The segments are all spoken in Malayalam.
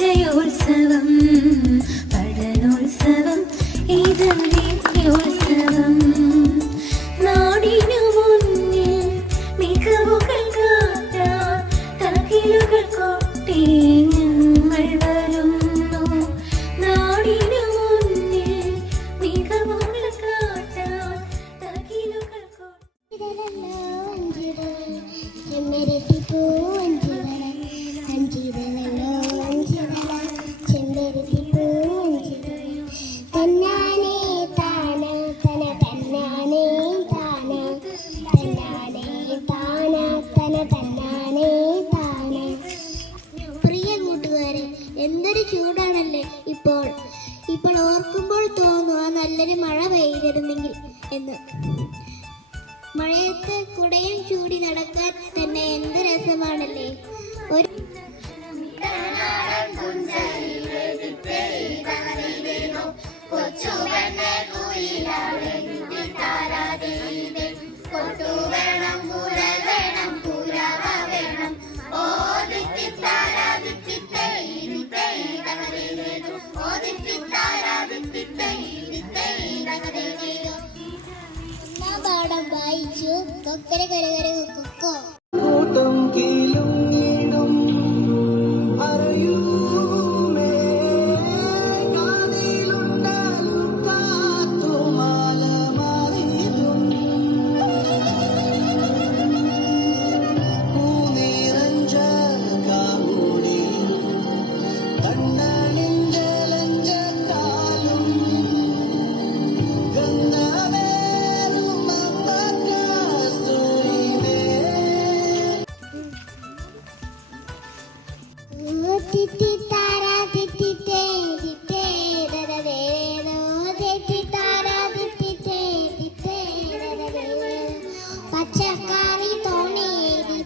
വിജയോത്സവം പഠനോത്സവം ഇത് നിത്യോത്സവം നാടിനു മുന്നിൽ മികവുകൾ കാട്ടാൻ തകിലുകൾ കൊട്ടി ഞങ്ങൾ വരുന്നു നാടിനു മുന്നിൽ മികവുകൾ കാട്ടാൻ തകിലുകൾ കൊട്ടി പ്രിയ കൂട്ടുകാരെ, എന്തൊരു ചൂടാണല്ലേ ഇപ്പോൾ. ഓർക്കുമ്പോൾ തോന്നുക നല്ലൊരു മഴ പെയ്തിരുന്നെങ്കിൽ എന്ന്. മഴയത്ത് കുടയും ചൂടി നടക്കാൻ തന്നെ എന്ത് രസമാണല്ലേ. ഒരു പാഠം വായിച്ചു കൊക്കര കരകര കൊക്കോ കൂട്ടം കീഴും നീടും അറിയൂമേ കാതിലുണ്ടാലും കാത്തുമാല മാറിയതും പൂനിറഞ്ച കാമുടി തണ്ണണിഞ്ചലഞ്ച കാലും ഗന്ധവേ പച്ചക്കറി തോണിയേരി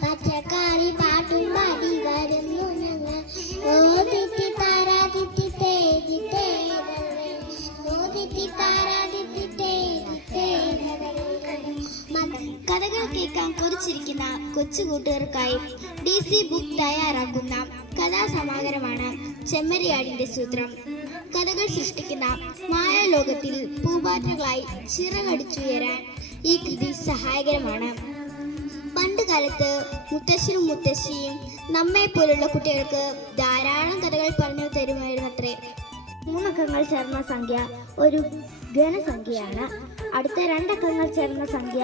പച്ചക്കറി പാട്ടും പാടി വരുന്നു ഞങ്ങൾ. ഓ തിത്തി താരാ തിത്തി തേ തിത്തേ ഓ തിത്തി താരാ തിത്തി തേ തിത്തേ. കഥകൾ കേൾക്കാൻ കൊതിച്ചിരിക്കുന്ന കൊച്ചു കൂട്ടുകാർക്കായി DC ബുക്ക് തയ്യാറാക്കുന്ന കഥാസമാഹാരമാണ് ചെമ്മരിയാടിന്റെ സൂത്രം. കഥകൾ സൃഷ്ടിക്കുന്ന മായാലോകത്തിൽ പൂമ്പാറ്റകളായി ചിറകടിച്ചുയരാൻ ഈ കൃതി സഹായകരമാണ്. പണ്ട് കാലത്ത് മുത്തശ്ശനും മുത്തശ്ശിയും നമ്മെ പോലുള്ള കുട്ടികൾക്ക് ധാരാളം കഥകൾ പറഞ്ഞു തരുമായിരുന്നത്രേ. 3 അക്കങ്ങൾ ചേർന്ന സംഖ്യ ഒരു ഘനസംഖ്യയാണ്. അടുത്ത 2 അക്കങ്ങൾ ചേർന്ന സംഖ്യ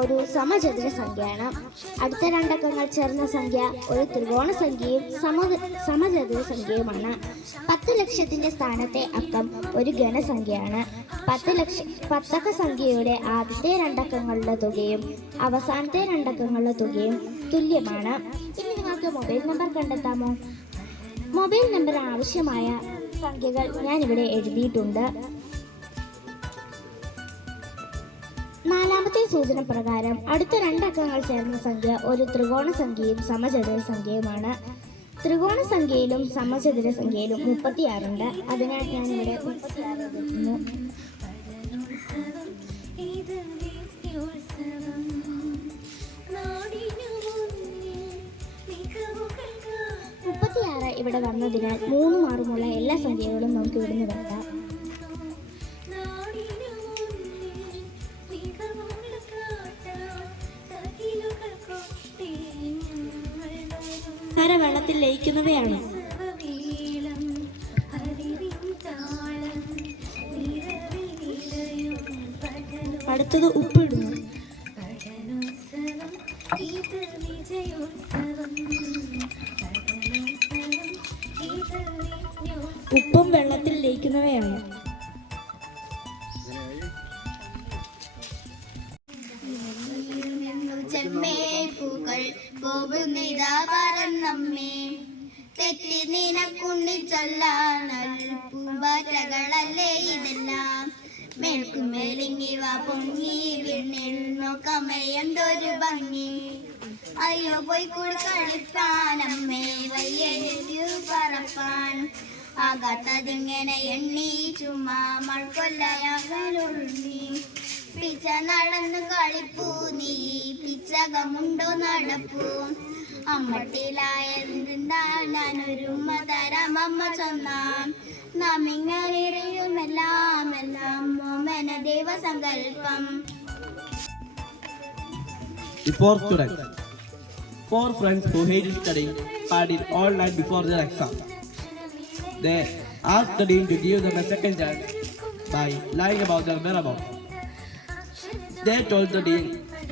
ഒരു സമചതുര സംഖ്യയാണ്. അടുത്ത 2 അക്കങ്ങൾ ചേർന്ന സംഖ്യ ഒരു ത്രികോണ സംഖ്യയും സമചതുര സംഖ്യയുമാണ്. 10 ലക്ഷത്തിന്റെ സ്ഥാനത്തെ അക്കം ഒരു ഘനസംഖ്യയാണ്. 10 അക്ക സംഖ്യയുടെ ആദ്യത്തെ 2 അക്കങ്ങളുടെ തുകയും അവസാനത്തെ 2 അക്കങ്ങളുടെ തുകയും തുല്യമാണ്. ഇനി നിങ്ങൾക്ക് മൊബൈൽ നമ്പർ കണ്ടെത്താമോ? മൊബൈൽ നമ്പർ ആവശ്യമായ സംഖ്യകൾ ഞാനിവിടെ എഴുതിയിട്ടുണ്ട്. 4ാമത്തെ സൂചന പ്രകാരം അടുത്ത 2 അക്കങ്ങൾ ചേർന്ന സംഖ്യ ഒരു ത്രികോണ സംഖ്യയും സമചതുര സംഖ്യയുമാണ്. ത്രികോണ സംഖ്യയിലും സമചതുര സംഖ്യയിലും 36 ഉണ്ട്. അതിനാൽ ഞാനിവിടെ 36 എഴുതുന്നു. 36 ഇവിടെ വന്നതിനാൽ 3ഉം 6ഉമുള്ള എല്ലാ സംഖ്യകളും നമുക്ക് ഇവിടുന്ന് വെക്കാം. കര വെള്ളത്തിൽ ലയിക്കുന്നവയാണ്. അടുത്തത് ഉപ്പിടുന്നു. ഉപ്പും വെള്ളത്തിൽ ലയിക്കുന്നവയാണ്. ചെമ്മേപ്പൂക്കൾ പോകുന്നിതാ പറന്നമ്മേ തെറ്റി നിനക്കുണ്ണി ചൊല്ലാണൽ പൂമ്പാറ്റകളല്ലേ ഇതെല്ലാം മേൽക്കുമേലിങ്ങിവ പൊങ്ങി വിണ്ണിൽ നോക്കമ്മയെന്തൊരു ഭംഗി അയ്യോ പോയി കൂടി കളിപ്പാനമ്മേ വയ്യെനിക്കു പറപ്പാൻ ആകാത്തതിങ്ങനെ എണ്ണി ചുമ്മാ മൾക്കൊല്ലയാകലുള്ളി പിച്ച നടന്നു കളിപ്പൂ നീ പിച്ചകമുണ്ടോ നടപ്പൂ അമ്മട്ടിലായ ഞാനൊരു ഉമ്മ തരാം അമ്മ ചൊന്നാം. നാം ഇങ്ങനെയുമെല്ലാം എല്ലാം മോമന ദൈവസങ്കല്പം. The four students. Four friends who hated studying partied all night before their exam. They asked the dean to give them a second chance by lying about their whereabouts. They told the dean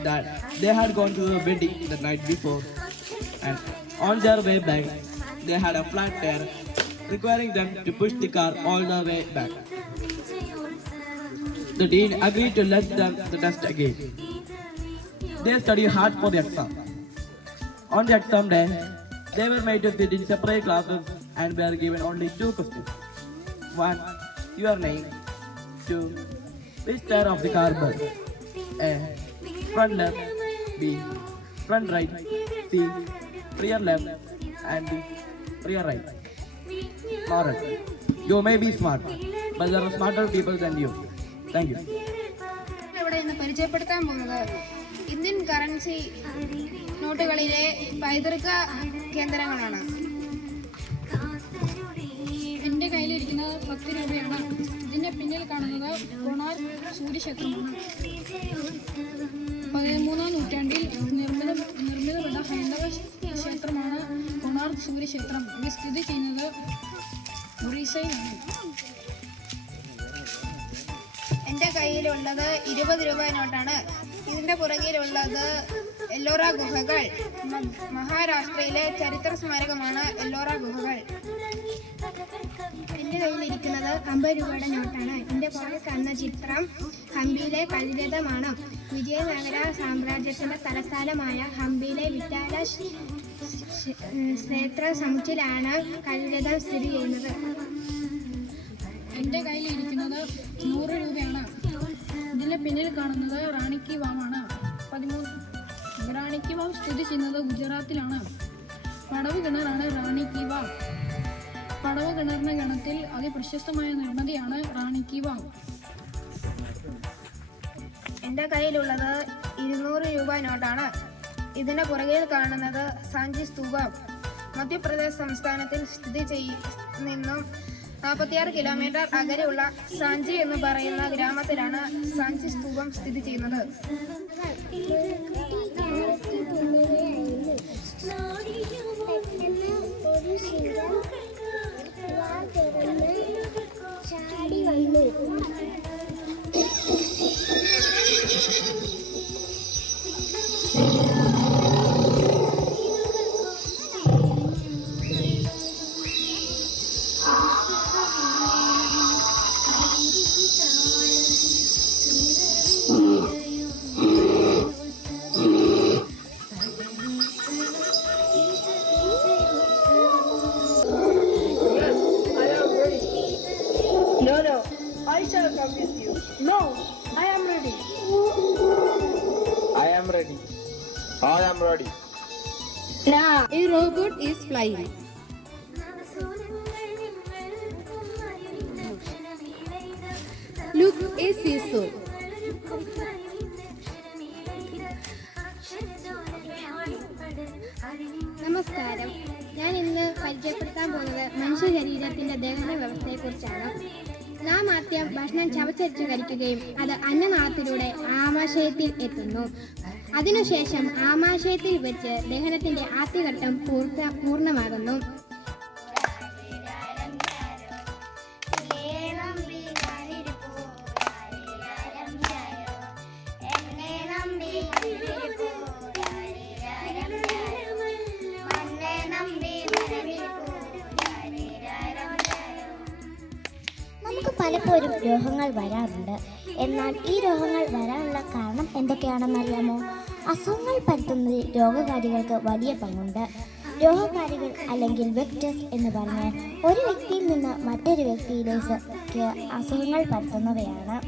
that they had gone to a wedding the night before, and on their way back, they had a flat tire, requiring them to push the car all the way back. The dean agreed to let them the test again. They studied hard for the exam. On the exam day, they were made to sit in separate classes and were given only 2 questions. 1. Your name. 2. Which tire of the car burned? A. Front left. B. Front right. C. Rear left. And D. Rear right. Moral. You may be smart, but there are smarter people than you. Thank you. ഇവിടെ ഇന്ന് പരിചയപ്പെടുത്താൻ പോകുന്നത് ഇന്ത്യൻ കറൻസി നോട്ടുകളിലെ പൈതൃക കേന്ദ്രങ്ങളാണ്. എൻ്റെ കയ്യിലിരിക്കുന്നത് 10 രൂപയാണ്. ഇതിൻ്റെ പിന്നിൽ കാണുന്നത് കൊണാർക്ക് സൂര്യക്ഷേത്രമാണ്. 13-ാം നൂറ്റാണ്ടിൽ നിർമ്മിതപ്പെട്ട ഹൈന്ദവ ക്ഷേത്രമാണ് കൊണാർക്ക് സൂര്യക്ഷേത്രം. ഇത് സ്ഥിതി ചെയ്യുന്നത് ഒറീസയിലാണ്. എൻ്റെ കയ്യിലുള്ളത് 20 രൂപ നോട്ടാണ്. ഇതിൻ്റെ പുറകിലുള്ളത് എല്ലോറ ഗുഹകൾ. മഹാരാഷ്ട്രയിലെ ചരിത്ര സ്മാരകമാണ് എല്ലോറ ഗുഹകൾ. എൻ്റെ കയ്യിലിരിക്കുന്നത് 50 രൂപയുടെ നോട്ടാണ്. ഇതിൻ്റെ പുറകിൽ കാണുന്ന ചിത്രം ഹംപിയിലെ കൽരഥമാണ്. വിജയനഗര സാമ്രാജ്യത്തിൻ്റെ തലസ്ഥാനമായ ഹംപിയിലെ വിറ്റാല ക്ഷേത്ര സമുച്ചിലാണ് കൽരഥം സ്ഥിതി ചെയ്യുന്നത്. എൻ്റെ കയ്യിലിരിക്കുന്നത് 100 രൂപയാണ്. ഇതിൻ്റെ പിന്നിൽ കാണുന്നത് റാണി കി വാമാണ്. 13 റാണി കി വാവ് സ്ഥിതി ചെയ്യുന്നത് ഗുജറാത്തിലാണ്. പടവ് കിണറാണ് റാണി കി വാവ്. പടവ് കിണറിന്റെ ഗണത്തിൽ അതിപ്രശസ്തമായ നിർമ്മിതിയാണ് റാണി കി വാവ്. എൻ്റെ കയ്യിലുള്ളത് 200 രൂപ നോട്ടാണ്. ഇതിൻ്റെ പുറകിൽ കാണുന്നത് സാഞ്ചി സ്തൂപം. മധ്യപ്രദേശ് സംസ്ഥാനത്തിൽ സ്ഥിതി നിന്നും 46 കിലോമീറ്റർ അകലെയുള്ള സാഞ്ചി എന്ന് പറയുന്ന ഗ്രാമത്തിലാണ് സാഞ്ചി സ്തൂപം സ്ഥിതി ചെയ്യുന്നത്. No, I shall come with you. No, I am ready. I am ready. I am ready. Now, a robot is flying. Look, a seesaw. നമസ്കാരം. ഞാൻ ഇന്ന് പരിചയപ്പെടുത്താൻ പോകുന്നത് മനുഷ്യ ശരീരത്തിന്റെ ദഹന വ്യവസ്ഥയെക്കുറിച്ചാണ്. നാം ആദ്യം ഭക്ഷണം ചവച്ചരച്ച് കഴിക്കുകയും അത് അന്നനാളത്തിലൂടെ ആമാശയത്തിൽ എത്തുന്നു. അതിനുശേഷം ആമാശയത്തിൽ വെച്ച് ദഹനത്തിന്റെ ആദ്യഘട്ടം പൂർണ്ണമാകുന്നു. നമുക്ക് പലപ്പോഴും രോഗങ്ങൾ വരാറുണ്ട്. എന്നാൽ ഈ രോഗങ്ങൾ വരാനുള്ള കാരണം എന്തൊക്കെയാണെന്നറിയാമോ? അസുഖങ്ങൾ പരത്തുന്നതിൽ രോഗകാരികൾക്ക് വലിയ പങ്കുണ്ട്. രോഗകാരികൾ അല്ലെങ്കിൽ വെക്ടേഴ്സ് എന്ന് പറഞ്ഞാൽ ഒരു വ്യക്തിയിൽ നിന്ന് മറ്റൊരു വ്യക്തിയിലേക്ക് അസുഖങ്ങൾ പരത്തുന്നവയാണ്.